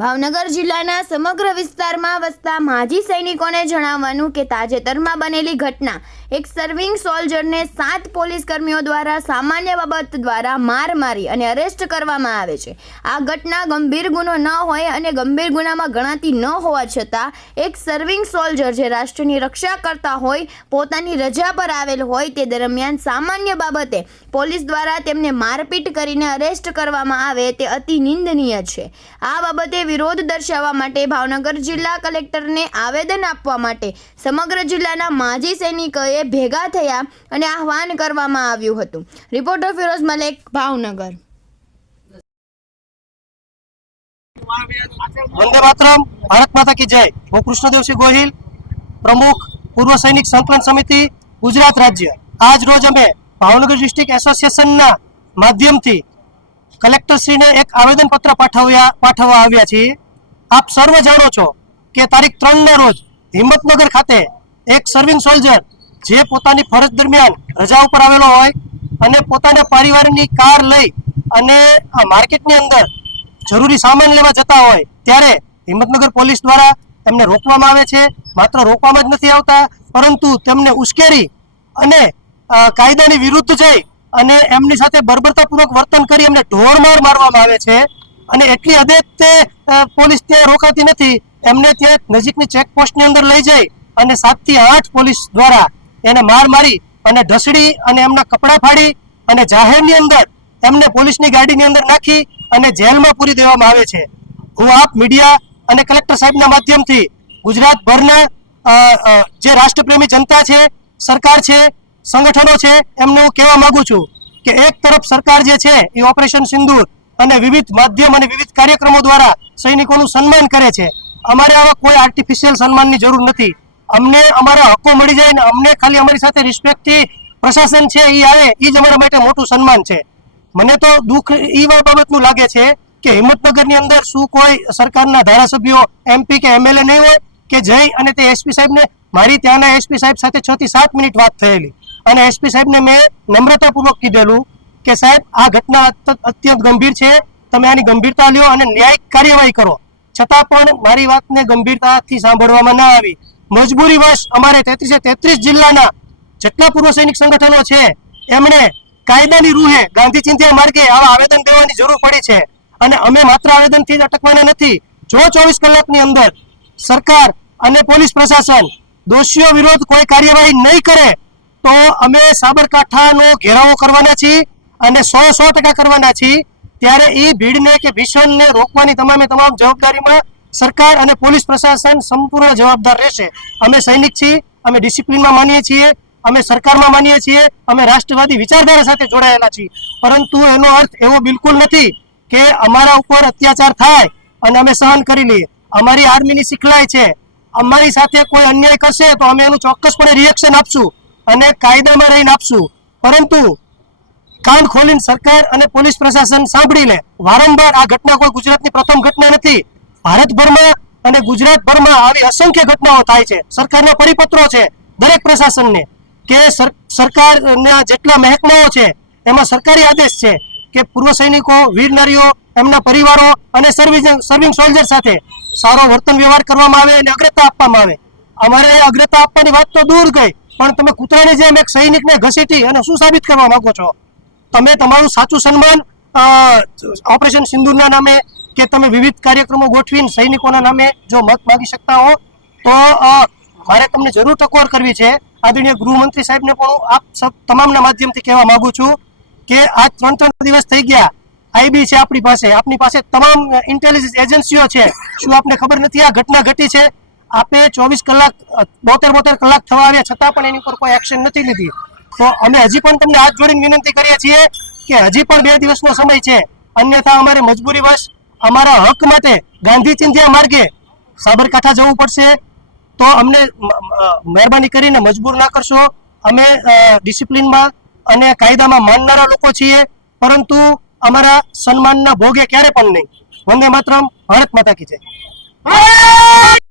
ભાવનગર જિલ્લાના સમગ્ર વિસ્તારમાં વસતા માજી સૈનિકોને જણાવવાનું કે તાજેતરમાં બનેલી ઘટના એક સર્વિંગ સોલ્જરને 7 પોલીસ કર્મીઓ દ્વારા સામાન્ય બાબત દ્વારા માર મારી અને અરેસ્ટ કરવામાં આવે છે। આ ઘટના ગંભીર ગુનો ન હોય અને ગંભીર ગુનામાં ગણાતી ન હોવા છતાં એક સર્વિંગ સોલ્જર જે રાષ્ટ્રની રક્ષા કરતા હોય, પોતાની રજા પર આવેલ હોય તે દરમિયાન સામાન્ય બાબતે પોલીસ દ્વારા તેમને મારપીટ કરીને અરેસ્ટ કરવામાં આવે તે અતિ નિંદનીય છે। આ બાબતે વિરોધ દર્શાવવા માટે ભાવનગર જિલ્લા કલેક્ટરને આવેદન આપવા માટે સમગ્ર જિલ્લાના માજી સૈનિકોએ ભેગા થયા અને આહવાન કરવામાં આવ્યું હતું। રિપોર્ટર ફિરોઝ મલેક, ભાવનગર। वंदे मातरम, भारत माता की जय। હું કૃષ્ણદેવસિંહ ગોહિલ, પ્રમુખ પૂર્વ સૈનિક સંકલન સમિતિ ગુજરાત રાજ્ય। આજ રોજ અમે ભાવનગર ડિસ્ટ્રિક્ટ એસોસિએશનના માધ્યમથી કલેક્ટરશ્રીને એક આવેદનપત્ર પાઠવવા આવ્યા છીએ। આપ સર્વ જાણો છો કે તારીખ 3ના રોજ હિંમતનગર ખાતે એક સર્વિંગ સોલ્જર જે પોતાની ફરજ દરમિયાન રજા ઉપર આવેલો હોય અને પોતાના પરિવારની કાર લઈ અને માર્કેટની અંદર જરૂરી સામાન લેવા જતા હોય ત્યારે હિંમતનગર પોલીસ દ્વારા એમને રોકવામાં આવે છે। માત્ર રોકવામાં જ નથી આવતા, પરંતુ તેમને ઉશ્કેરી અને કાયદાની વિરુદ્ધ જઈ અને એમની સાથે બર્બરતાપૂર્વક વર્તન કરી એમને ઢોરમાર મારવામાં આવે છે। અને એટલી હદે તે પોલીસ ત્યાં રોકાતી નથી, એમને ત્યાં નજીકની ચેકપોસ્ટની અંદર લઈ જઈ અને 7 થી 8 પોલીસ દ્વારા એને મારી અને ઢસડી અને એમના કપડાં ફાડી અને જાહેરની અંદર એમને પોલીસની ગાડીની અંદર નાખી અને જેલમાં પૂરી દેવામાં આવે છે। હું આપ મીડિયા અને કલેક્ટર સાહેબના માધ્યમથી ગુજરાતભરના જે રાષ્ટ્રપ્રેમી જનતા છે, સરકાર છે, સંગઠનો છે, એમને હું કહેવા માંગુ છું કે એક તરફ સરકાર જે છે એ ઓપરેશન સિંદૂર અને વિવિધ માધ્યમ અને વિવિધ કાર્યક્રમો દ્વારા સૈનિકોનું સન્માન કરે છે। અમારે આવા કોઈ આર્ટિફિશિયલ સન્માનની જરૂર નથી। અમને અમારા હકો મળી જાય ને અમને ખાલી અમારી સાથે રિસ્પેક્ટથી પ્રશાસન છે એ આવે એ જ અમારા માટે મોટું સન્માન છે। મને તો દુઃખ એ બાબતનું લાગે છે કે હિંમતનગરની અંદર શું કોઈ સરકારના ધારાસભ્યો, MP કે MLA નહીં હોય કે જઈ અને તે SP સાહેબને, મારી ત્યાંના SP સાહેબ સાથે 6 થી 7 મિનિટ વાત થયેલી અને SP સાહેબને મેં નમ્રતાપૂર્વક કીધેલું કે સાહેબ આ ઘટના અત્યંત ગંભીર છે, તમે આની ગંભીરતા લ્યો અને ન્યાયિક કાર્યવાહી કરો। છતાં પણ મારી વાતને ગંભીરતાથી સાંભળવામાં ન આવી। મજબૂરીવશ અમારે 33 જિલ્લાના જેટલા પૂર્વ સૈનિક સંગઠનો છે એમણે કાયદાની રૂહે ગાંધી ચિંધ્યા માર્ગે આવા આવેદન દેવાની જરૂર પડી છે। અને અમે માત્ર આવેદનથી જ અટકવાના નથી। જો 24 કલાકની અંદર સરકાર અને પોલીસ પ્રશાસન દોષીઓ વિરુદ્ધ કોઈ કાર્યવાહી નહીં કરે તો અમે સાબરકાંઠાનો ઘેરાવો કરવાના છીએ અને 100% કરવાના છીએ। ત્યારે એ ભીડને કે ભીષણને રોકવાની તમામ જવાબદારીમાં સરકાર અને પોલીસ પ્રશાસન સંપૂર્ણ જવાબદાર રહેશે। અમે સૈનિક છીએ, અમે ડિસિપ્લિનમાં માનીએ છીએ, અમે સરકારમાં માનીએ છીએ, અમે રાષ્ટ્રવાદી વિચારધારા સાથે જોડાયેલા છીએ, પરંતુ એનો અર્થ એવો બિલકુલ નથી કે અમારા ઉપર અત્યાચાર થાય અને અમે સહન કરી લઈએ। અમારી આર્મીની શીખલાઈ છે, અમારી સાથે કોઈ અન્યાય કરશે તો અમે એનું ચોક્કસપણે રિએક્શન આપશું અને કાયદામાં રહીને આપશું। પરંતુ કાન ખોલીને સરકાર અને પોલીસ પ્રશાસન સાંભળી લે। વારંવાર આ ઘટના કોઈ ગુજરાતની પ્રથમ ઘટના નથી। ભારતભરમાં અને ગુજરાતભરમાં આવી અસંખ્ય ઘટનાઓ થાય છે। સરકારના પરિપત્રો છે દરેક પ્રશાસનને કે સરકારના જેટલા મહેકમાઓ છે એમાં સરકારી આદેશ છે કે પૂર્વ સૈનિકો, વીર નારીઓ, એમના પરિવારો અને સર્વિંગ સોલ્જર સાથે સારો વર્તન વ્યવહાર કરવામાં આવે અને અગ્રતા આપવામાં આવે। અમારે અગ્રતા આપવાની વાત તો દૂર ગઈ, પણ તમે કૂતરાની જેમ એક સૈનિકને ઘસીટી અને શું સાબિત કરવા માંગો છો? તમે તમારું સાચું સન્માન ઓપરેશન સિંદૂરના નામે કે તમે વિવિધ કાર્યક્રમો ગોઠવીને સૈનિકોના નામે જો મત માગી શકતા હો તો મારે તમને જરૂર ટકોર કરવી છે। આદરણીય ગૃહમંત્રી સાહેબને પણ હું આપ તમામના માધ્યમથી કહેવા માંગુ છું કે આજ 3 દિવસ થઈ ગયા, IB છે આપની પાસે તમામ ઇન્ટેલિજન્સ એજન્સીઓ છે, શું આપને ખબર નથી આ ઘટના ઘટી છે? આપે 24 કલાક 72 કલાક થવા આવ્યા છતાં પણ એની પર કોઈ એક્શન નથી લીધી। તો અમે હજી પણ તમને હાથ જોડીને વિનંતી કરીએ છીએ કે હજી પણ 2 દિવસનો સમય છે, અન્યથા અમારે મજબૂરીવશ અમારા હક માટે ગાંધી ચિંધ્યા માર્ગે સાબરકાંઠા જવું પડશે। તો અમને મહેરબાની કરીને મજબૂર ના કરશો। અમે ડિસિપ્લિનમાં અને કાયદામાં માનનારા લોકો છીએ, પરંતુ અમારા સન્માનના ભોગે ક્યારે પણ નહીં। વંદે માતરમ, ભારત માતા કી જય।